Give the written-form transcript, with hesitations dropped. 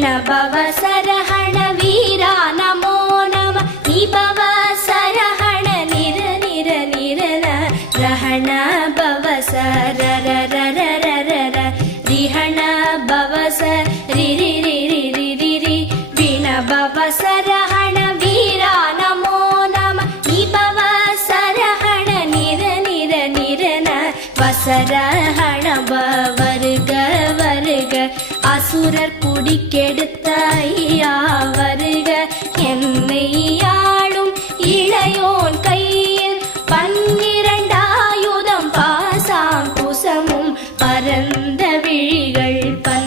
விணபவ சரஹண வீரா நமோ நம நிபவ சரஹண நிர நிர நிரன ரஹண பவ சரர ரர ரர ரிஹண பவ சரி ரி ரி ரி ரி ரி ரி விணபவ சரஹண வீரா நமோ நம நிபவ சரஹண நிர நிர நிரன வசரஹண வருக வருக அசுரர் குடிக்கெடுத்த ஐயா வருக என்னை